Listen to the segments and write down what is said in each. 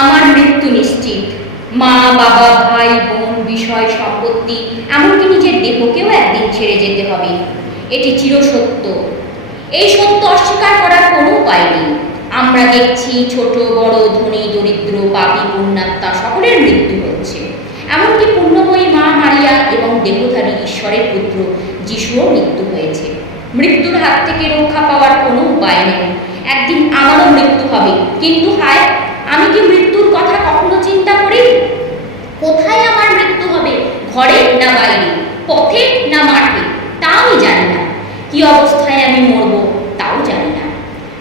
আমার মৃত্যু নিশ্চিত। মা, বাবা, ভাই, বোন, বিষয়, সম্পত্তি, এমনকি নিজের দেহকেও একদিন ছেড়ে যেতে হবে। এটি চিরসত্য। এই সত্য অস্বীকার করার কোনো উপায় নেই। আমরা দেখছি ছোট বড়, ধনী দরিদ্র, পাপী পুণ্যাত্মা সকলের মৃত্যু হচ্ছে। এমনকি পুণ্যময়ী মা মারিয়া এবং দেহধারী ঈশ্বরের পুত্র যিশুও মৃত্যু হয়েছে। মৃত্যুর হাত থেকে রক্ষা পাওয়ার কোনো উপায় নেই। একদিন আমারও মৃত্যু হবে, কিন্তু হায়, আমি কি মৃত্যুর কথা কখনো চিন্তা করি? কোথায় আমার মৃত্যু হবে, ঘরে না বাইরে, পথে না মাঠে, তা আমি জানি না। কি অবস্থায় আমি মরব তাও জানি না।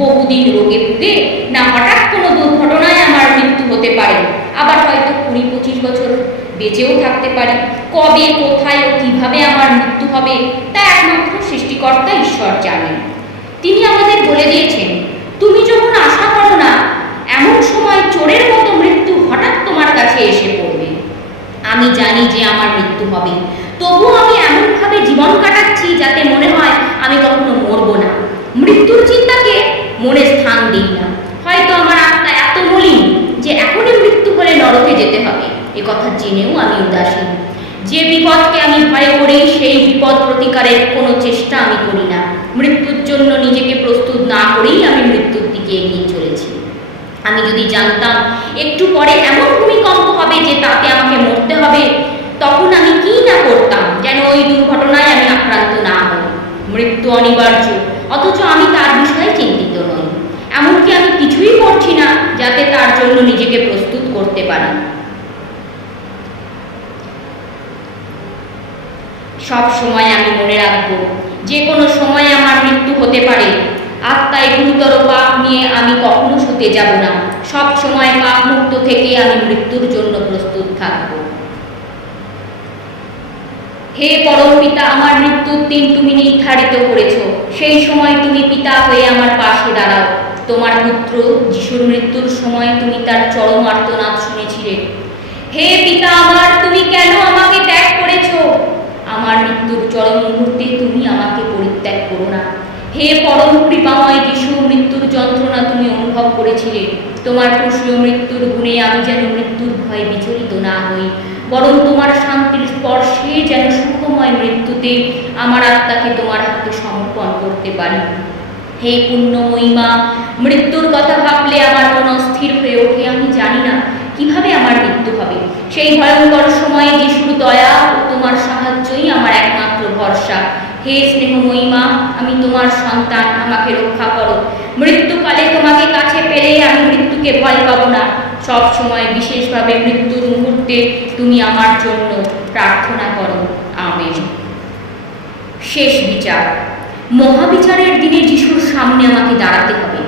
বহুদিন রোগে ভুগে না হঠাৎ কোনো দুর্ঘটনায় আমার মৃত্যু হতে পারে, আবার হয়তো 20-25 বছর বেঁচেও থাকতে পারি। কবে, কোথায় ও কিভাবে আমার মৃত্যু হবে তা একমাত্র সৃষ্টিকর্তা ঈশ্বর জানেন। তিনি আমাদের বলে দিয়েছেন, তুমি যখন আশা করো না, এমন সময় চোরের মতো মৃত্যু হঠাৎ তোমার কাছে এসে পড়বে। আমি জানি যে আমার মৃত্যু হবে, তবুও আমি এমনভাবে জীবন কাটাচ্ছি যাতে মনে হয় আমি কখনো মরবো না। মৃত্যুর চিন্তাকে মনে স্থান দিই না। হয়তো আমার আত্মা এত মলিন যে এখনই মৃত্যু হলে নরকে যেতে হবে, এ কথা জেনেও আমি উদাসীন। যে বিপদকে আমি ভয় করি, সেই বিপদ প্রতিকারের কোনো চেষ্টা আমি করি না। মৃত্যুর জন্য নিজেকে প্রস্তুত না করেই আমি মৃত্যুর দিকে এগিয়ে চলেছি। আমি যদি জানতাম একটু পরে এমন ভূমিকম্প হবে যে তাতে আমাকে মরতে হবে, তখন আমি কি না করতাম যেন ওই দুর্ঘটনায় আমি আক্রান্ত না হই। মৃত্যু অনিবার্য, অথচ আমি তার বিষয়ে চিন্তিত নই। এমনকি আমি কিছুই করছি না যাতে তার জন্য নিজেকে প্রস্তুত করতে পারি। সব সময় আমি মনে রাখবো, যে কোনো সময় আমার মৃত্যু হতে পারে। আত্মায় গুরুতর পাপ নিয়ে আমি কখনো শুতে যাব না। সব সময় পাপ মুক্ত থেকে আমি মৃত্যুর জন্য প্রস্তুত থাকব। হে পরম পিতা, আমার মৃত্যুর দিন তুমি নির্ধারিত করেছ। সেই সময় তুমি পিতা হয়ে আমার পাশে দাঁড়াও। তোমার পুত্র যিশুর মৃত্যুর সময় তুমি তার চরম আর্তনাদ শুনেছিলে। হে পিতা আমার, তুমি কেন আমাকে ত্যাগ করেছ? আমার মৃত্যুর চরম মুহূর্তে তুমি আমাকে পরিত্যাগ করো না। হে পরম কৃপাময় যিশু, মৃত্যুর যন্ত্রণা তুমি অনুভব করেছিলে। তোমার ক্রুশীয় মৃত্যুর গুণে আমি যেন মৃত্যুর ভয়ে বিচলিত না হই, বরং তোমার শান্তির স্পর্শে যেন সুখময় মৃত্যুতে আমার আত্মাকে তোমার হাতে সমর্পণ করতে পারি। হে পুণ্যময়ী মা, মৃত্যুর কথা ভাবলে আমার মন অস্থির হয়ে ওঠে। আমি জানি না কিভাবে আমার মৃত্যু হবে। সেই ভয়ঙ্কর সময়ে যিশুর দয়া ও তোমার সাহায্যই আমার একমাত্র ভরসা। হে স্নেহময়ী মা, আমি তোমার সন্তান, আমাকে রক্ষা করো। মৃত্যুকালে তোমাকে কাছে পেলে আমি মৃত্যুকে ভয় পাবো না। সব সময়, বিশেষভাবে মৃত্যুর মুহূর্তে তুমি আমার জন্য প্রার্থনা করো। আমেন। শেষ বিচার। মহাবিচারের দিনে যিশুর সামনে আমাকে দাঁড়াতে হবে।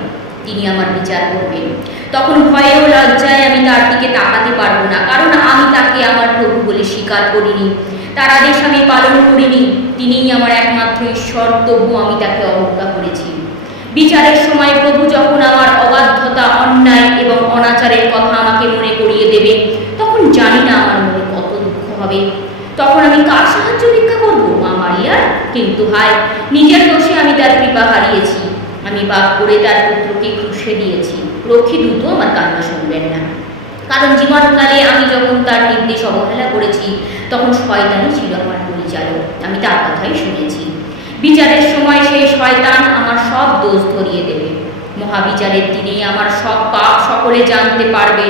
তিনি আমার বিচার করবেন। তখন ভয়ে ও লজ্জায় আমি তার দিকে তাকাতে পারবো না, কারণ আমি তাকে আমার প্রভু বলে স্বীকার করিনি। তার আদেশ আমি পালন করিনি। তিনিই আমার একমাত্র ঈশ্বর, তবু আমি তাকে অবজ্ঞা করেছি। বিচারের সময় প্রভু যখন আমার অবাধ্যতা, অন্যায় এবং অনাচারের কথা আমাকে মনে করিয়ে দেবেন, তখন জানি না আমার মনে কত দুঃখ হবে। তখন আমি কার সাহায্য ভিক্ষা করবো? মা মারিয়ার? কিন্তু হায়, নিজের দোষে আমি তার কৃপা হারিয়েছি। আমি পাপ করে তার পুত্রকে ক্রুশে দিয়েছি। রক্ষী দূতও আমার কান্না শুনবেন না, কারণ জীবনকালে আমি যখন তার নির্দেশ অবহেলা করেছি, তখন শয়তানই ছিল আমার পরিচালক। আমি তার কথাই শুনেছি। বিচারের সময় সেই শয়তান আমার সব দোষ ধরিয়ে দেবে। মহাবিচারের দিনে আমার সব পাপ সকলে জানতে পারবে।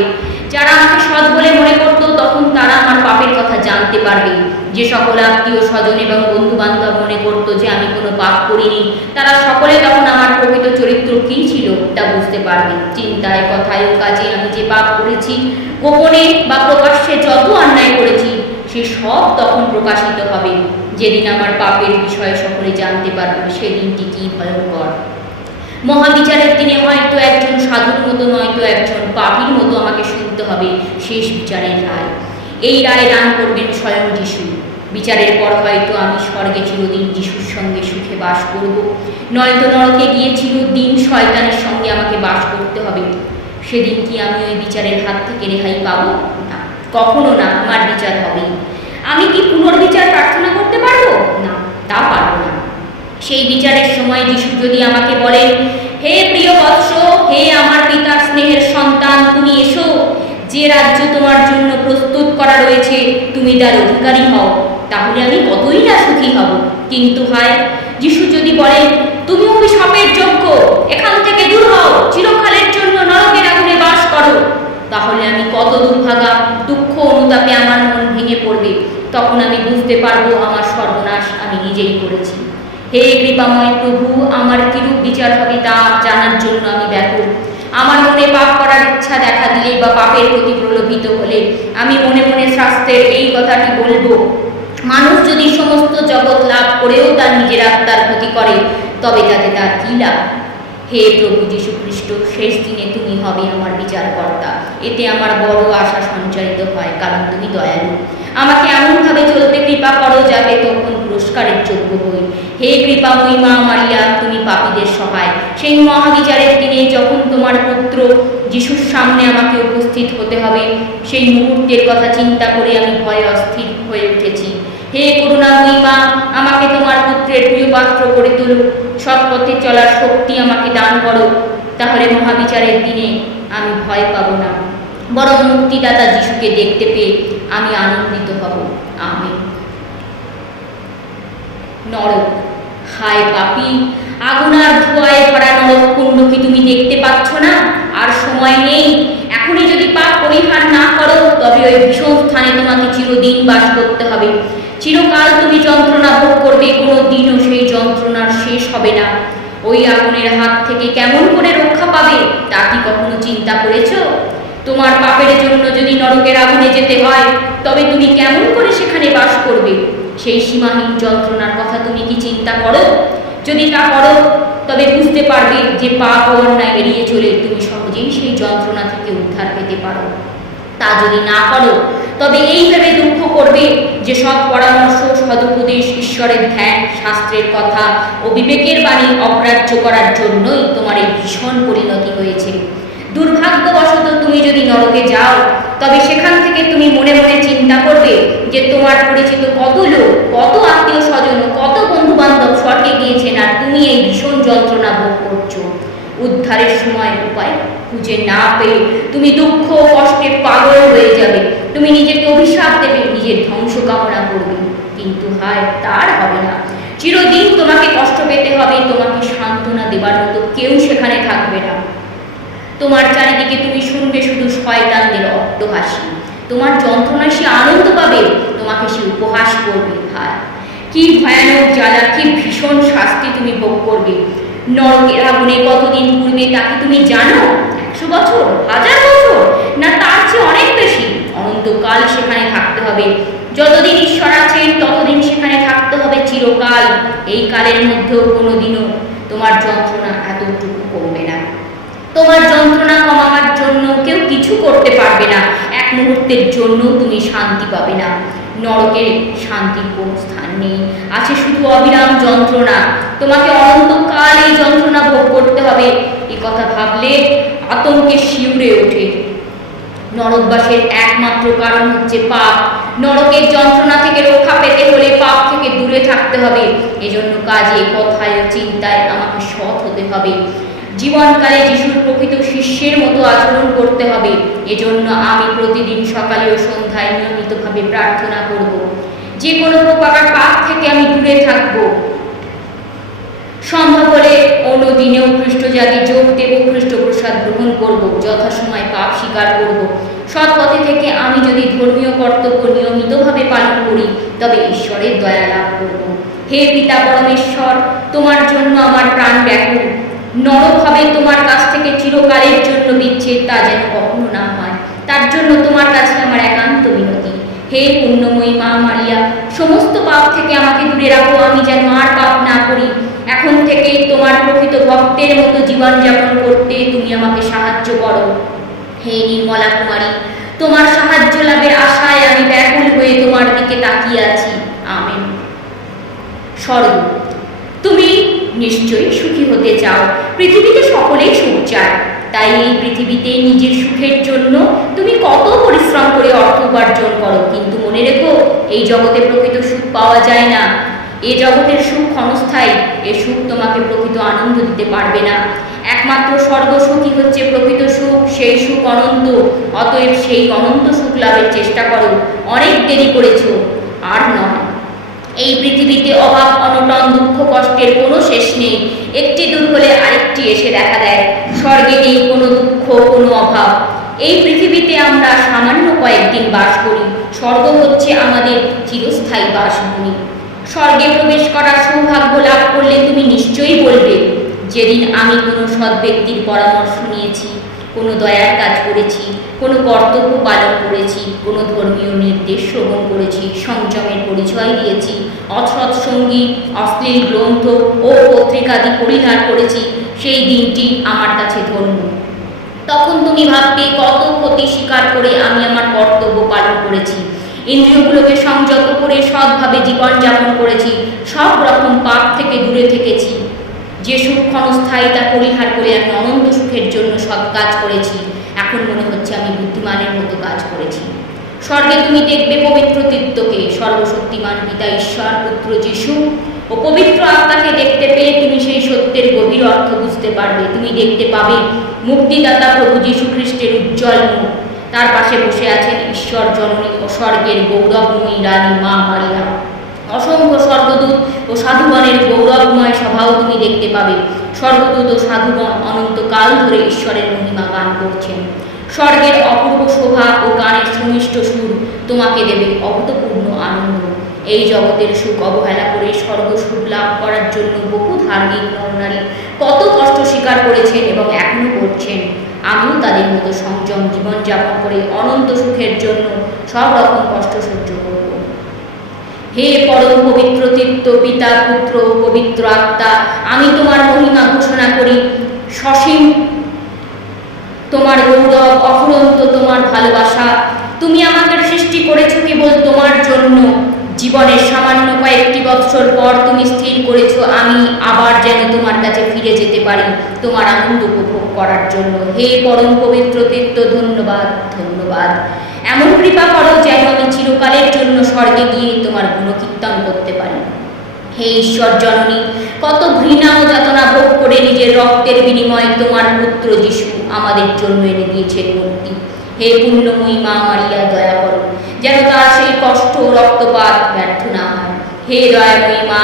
যারা আমাকে সৎ বলে মনে করতো, তখন তারা আমার পাপের কথা জানতে পারবে। যে সকল আত্মীয় স্বজন এবং বন্ধু বান্ধব মনে করতো যে আমি কোনো পাপ করিনি, তারা সকলে তখন আমার প্রকৃত চরিত্র কী ছিল তা বুঝতে পারবে। চিন্তায়, কথায় ও কাজে আমি যে পাপ করেছি, গোপনে বা প্রকাশ্যে যত অন্যায় করেছি, সে সব তখন প্রকাশিত হবে। যেদিন আমার পাপের বিষয়ে সকলে জানতে পারবে, সেদিনটি কি ভয়ঙ্কর! মহাবিচারের দিনে হয়তো একজন সাধুর মতো, নয়তো একজন পাপীর মতো আমাকে শুনতে হবে শেষ বিচারের রায়। এই রায় দান করবেন স্বয়ং যিশু। বিচারের পর হয়তো আমি স্বর্গে চিরদিন যিশুর সঙ্গে সুখে বাস করব, নয়তো নরকে গিয়ে চিরদিন শয়তানের সঙ্গে আমাকে বাস করতে হবে। সেদিন কি আমি ওই বিচারের হাত থেকে রেহাই পাবো? না, কখনো না। আমার বিচার হবেই। আমি কি পুনর্বিচার প্রার্থনা করতে পারবো? না, তা পারবো না। সেই বিচারের সময় যিশু যদি আমাকে বলেন, হে প্রিয় বৎস, হে আমার পিতার স্নেহের সন্তান, তুমি এসো, যে রাজ্য তোমার জন্য প্রস্তুত করা রয়েছে তুমি তার অধিকারী হও, তাহলে আমি কতই না সুখী হব। কিন্তু হায়, যিশু যদি বলেন তুমি অভিশাপের যোগ্য, এখান থেকে দূর হও, চিরকালের জন্য নরকের আগুনে বাস করো, তাহলে আমি কত দুর্ভাগা, দুঃখ অনুতাপে আমার মন ভেঙে পড়বে। তখন আমি বুঝতে পারবো আমার সর্বনাশ আমি নিজেই করেছি। হে কৃপাময় প্রভু, আমার কিরূপ বিচার হবে তা জানার জন্য আমি ব্যাকুল। আমার মনে পাপ করার ইচ্ছা দেখা দিলে বা পাপের প্রতি প্রলোভিত হলে আমি মনে মনে শাস্ত্রের এই কথাটি বলবো, মানুষ যদি সমস্ত জগৎ লাভ করেও তার নিজের আত্মার ক্ষতি করে, তবে তাতে তার কী লাভ? হে প্রভু যীশু খ্রিস্ট, শেষ দিনে তুমি হবে আমার বিচারকর্তা। এতে আমার বড় আশা সঞ্চারিত হয়, কারণ তুমি দয়ালু। আমাকে এমনভাবে চলতে কৃপা করো যাতে তখন পুরস্কারের যোগ্য হই। হে কৃপাময়ী মা মারিয়া, তুমি পাপীদের সহায়। সেই মহাবিচারের দিনে যখন তোমার পুত্র যিশুর সামনে আমাকে উপস্থিত হতে হবে, সেই মুহূর্তের কথা চিন্তা করে আমি ভয়ে অস্থির হয়ে উঠেছি। হে করুণাময়ী মা, আমাকে তোমার পুত্রের প্রিয় পাত্র করে তুলো, সৎ পথে চলার শক্তি আমাকে দান করো। তাহলে মহাবিচারের দিনে আমি ভয় পাব না, বরং মুক্তিদাতা যিশুকে দেখতে পেয়ে আমি আনন্দিত হব। আমেন। নরক, হায় পাপী, আগুন আর ধোঁয়ায় ভরা নরক কুণ্ড কি তুমি দেখতে পাচ্ছ না? আর সময় নেই। এখনই যদি পাপ পরিহার না করো, তবে ওই ভীষণ স্থানে তোমাকে চিরদিন বাস করতে হবে। চিরকাল তুমি যন্ত্রণা ভোগ করবে, কোনো দিনও সেই যন্ত্রণার শেষ হবে না। ওই আগুনের হাত থেকে কেমন করে রক্ষা পাবে তা কি কখনো চিন্তা করেছ? তোমার পাপের জন্য যদি নরকের আগুনে যেতে হয়, তবে তুমি কেমন করে সেখানে বাস করবে? সেই সীমাহীন যন্ত্রণার কথা তুমি কি চিন্তা করো? যদি তা করো, তবে বুঝতে পারবে যে পাপ ও অন্যায় এড়িয়ে চলে তুমি সহজেই সেই যন্ত্রণা থেকে উদ্ধার পেতে পারো। তা যদি না করো, তবে এই ভেবে দুঃখ করবে যে সৎ পরামর্শ, সদুপদেশ, ঈশ্বরের ধ্যান, শাস্ত্রের কথা ও বিবেকের বাণী অগ্রাহ্য করার জন্যই তোমার এই ভীষণ পরিণতি হয়েছে। দুর্ভাগ্যবশত তুমি যদি নরকে যাও, তবে সেখান থেকে তুমি মনে মনে চিন্তা করবে যে তোমার পরিচিত কত লোক, কত আত্মীয় স্বজন, কত বন্ধু বান্ধব স্বর্গে গিয়েছেন, আর তুমি এই ভীষণ যন্ত্রণা ভোগ করছো। উদ্ধারের সময় উপায় খুঁজে না পেয়ে তুমি দুঃখ ও কষ্টে পাগল হয়ে যাবে। তুমি নিজেকে অভিশাপ দেবে, নিজের ধ্বংস কামনা করবে। কিন্তু হায়, তার হবে না। চিরদিন তোমাকে কষ্ট পেতে হবে, তোমাকে সান্ত্বনা দেবার মতো কেউ সেখানে থাকবে না। তোমার চারিদিকে তুমি শুনবে শুধু শয়তানদের অট্টহাসি। তোমার যন্ত্রণায় সে আনন্দ পাবে, তোমাকে সে উপহাস করবে। হায়, কি ভয়ানক জ্বালা, কি ভীষণ শাস্তি তুমি ভোগ করবে। নরকের আগুনে কতদিন পূর্বে তা কি তুমি জানো? 100 বছর, 1000 বছর, না তার চেয়ে অনেক বেশি? অনন্তকাল সেখানে থাকতে হবে। যতদিন ঈশ্বর আছেন ততদিন সেখানে থাকতে হবে চিরকাল। এই কালের মধ্যেও কোনোদিনও তোমার যন্ত্রণা এতটুকু কমবে না। তোমার যন্ত্রণা কমাবার জন্য কেউ কিছু করতে পারবে না। এক মুহূর্তের জন্য তুমি শান্তি পাবে না। নরকের শান্তির কোনো স্থান নেই, আছে শুধু অবিরাম যন্ত্রণা। তোমাকে অনন্তকাল এই যন্ত্রণা ভোগ করতে হবে। এ কথা ভাবলে আতঙ্কে শিউরে ওঠে। নরকবাসের একমাত্র কারণ হচ্ছে পাপ। নরকের যন্ত্রণা থেকে রক্ষা পেতে হলে পাপ থেকে দূরে থাকতে হবে। এজন্য কাজে, কথায় ও চিন্তায় আমাকে সৎ হতে হবে। জীবনকালে যিশুর প্রকৃত শিষ্যের মতো আচরণ করতে হবে। এজন্য আমি প্রতিদিন সকালে ও সন্ধ্যায় নিয়মিতভাবে প্রার্থনা করব। যে কোনো প্রকার পাপ থেকে আমি দূরে থাকব। সম্ভব হলে অন্যদিনেও খ্রিস্ট জাতি যোগ দেব, খ্রিস্ট প্রসাদ গ্রহণ করব, যথাসময় পাপ স্বীকার করব। সৎ পথে থেকে আমি যদি ধর্মীয় কর্তব্য নিয়মিতভাবে পালন করি, তবে ঈশ্বরের দয়া লাভ করব। হে পিতা পরমেশ্বর, তোমার জন্য আমার প্রাণ ব্যাকুল। নরক হবে তোমার কাছ থেকে চিরকালের জন্য বিচ্ছেদ, তা যেন কখনো না হয়। তার জন্য তোমার কাছে আমার একান্ত মিনতি। হে পুণ্যময়ী মা মারিয়া, সমস্ত পাপ থেকে আমাকে দূরে রাখো, আমি যেন আর পাপ না করি। এখন থেকে তোমার প্রকৃত ভক্তের মতো জীবনযাপন করতে তুমি আমাকে সাহায্য করো। হে নির্মলা কুমারী, তোমার সাহায্য লাভের আশায় আমি ব্যাকুল হয়ে তোমার দিকে তাকিয়ে আছি। আমেন। স্বর্গ, তুমি নিশ্চয়ই সুখী হতে চাও। পৃথিবীতে সকলেই সুখ চায়, তাই এই পৃথিবীতে নিজের সুখের জন্য তুমি কত পরিশ্রম করে অর্থ উপার্জন করো। কিন্তু মনে রেখো, এই জগতে প্রকৃত সুখ পাওয়া যায় না। এ জগতের সুখ ক্ষণস্থায়ী। এ সুখ তোমাকে প্রকৃত আনন্দ দিতে পারবে না। একমাত্র স্বর্গসুখই হচ্ছে প্রকৃত সুখ, সেই সুখ অনন্ত। অতএব সেই অনন্ত সুখ লাভের চেষ্টা করো। অনেক দেরি করেছ, আর নয়। এই পৃথিবীতে অভাব অনটন দুঃখ কষ্টের কোনো শেষ নেই। একটি দূর হলে আরেকটি এসে দেখা দেয়। স্বর্গে নেই কোনো দুঃখ, কোনো অভাব। এই পৃথিবীতে আমরা সামান্য কয়েকদিন বাস করি, স্বর্গ হচ্ছে আমাদের চিরস্থায়ী বাসভূমি। স্বর্গে প্রবেশ করার সৌভাগ্য লাভ করলে তুমি নিশ্চয়ই বলবে, যেদিন আমি কোনো সৎ ব্যক্তির পরামর্শ নিয়েছি, কোনো দয়ার কাজ করেছি, কোনো কর্তব্য পালন করেছি, কোনো ধর্মীয় নির্দেশ শ্রবণ করেছি, সংযমের পরিচয় দিয়েছি, অসৎ সঙ্গী অশ্লীল গ্রন্থ ও পত্রিকাদি পরিহার করেছি, সেই দিনটি আমার কাছে ধন্য। তখন তুমি ভাববে কত ক্ষতি স্বীকার করে আমি আমার কর্তব্য পালন করেছি, ইন্দ্রিয়গুলোকে সংযত করে সৎভাবে জীবনযাপন করেছি, সব রকম পাপ থেকে দূরে থেকেছি। যে সুখ ক্ষণস্থায়ী তা পরিহার করে আমি অনন্ত সুখের জন্য সৎ কাজ করেছি। এখন মনে হচ্ছে আমি বুদ্ধিমানের মতো কাজ করেছি। স্বর্গে তুমি দেখবে পবিত্র তীর্থকে, সর্বশক্তিমান পিতা ঈশ্বর, পুত্র যিশু ও পবিত্র আত্মাকে দেখতে পেয়ে তুমি সেই সত্যের গভীর অর্থ বুঝতে পারবে। তুমি দেখতে পাবে মুক্তিদাতা প্রভু যীশু খ্রিস্টের উজ্জ্বল মুখ। তার পাশে বসে আছেন ঈশ্বর জননী ও স্বর্গের গৌরবময়ী রানী মা মারিয়া। অসংখ্য স্বর্গদূত ও সাধুগণের গৌরবময় সভাও তুমি দেখতে পাবে। স্বর্গদূত ও সাধুগণ অনন্তকাল ধরে ঈশ্বরের মহিমা গান করছেন। স্বর্গের অপূর্ব শোভা ও গানের সুমিষ্ট সুর তোমাকে দেবে অভূতপূর্ণ আনন্দ। এই জগতের সুখ অবহেলা করে স্বর্গ সুখ লাভ করার জন্য বহু ধার্মিক নরনারী কত কষ্ট স্বীকার করেছেন এবং এখনো করছেন। আমিও তাদের মতো সংযম জীবনযাপন করে অনন্ত সুখের জন্য সব রকম কষ্ট সহ্য করব। হে পরম পবিত্র তীর্থ, পিতা পুত্র পবিত্র আত্মা, আমি তোমার মহিমা ঘোষণা করি। সসীম তোমার গৌরব, অফুরন্ত তোমার ভালোবাসা। তুমি আমাকে সৃষ্টি করেছো কেবল তোমার জন্য। জীবনের সামান্য কয়েকটি বৎসর পর তুমি স্থির করেছো আমি আবার যেন তোমার কাছে ফিরে যেতে পারি, তোমার আনন্দ উপভোগ করার জন্য। হে পরম পবিত্র তীর্থ, ধন্যবাদ, ধন্যবাদ। এমন কৃপা করো যেন আমি চিরকালের জন্য স্বর্গে গিয়ে তোমার গুণকীর্তন করতে পারি। হে ঈশ্বর জননী, কত ঘৃণা ও যাতনা ভোগ করে নিজের রক্তের বিনিময়ে তোমার পুত্র যিশু আমাদের জন্য এনে দিয়েছেন মুক্তি। হে পুণ্যময়ী মা মারিয়া, দয়া করো যেন তার সেই কষ্ট ও রক্তপাত ব্যর্থ না হয়। হে দয়াময়ী মা,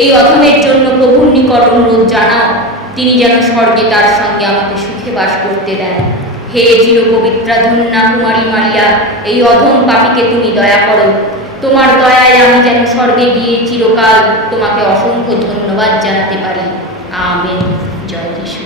এই অধমের জন্য প্রভুর নিকট অনুরোধ জানাও, তিনি যেন স্বর্গে তার সঙ্গে আমাকে সুখে বাস করতে দেন। হে চিরপবিত্রা ধন্যা কুমারী মারিয়া, এই অধম পাপীকে তুমি দয়া করো। তোমার দয়ায় আমি যেন স্বর্গে গিয়ে চিরকাল তোমাকে অসংখ্য ধন্যবাদ জানাতে পারি। আমেন। জয় যিশু।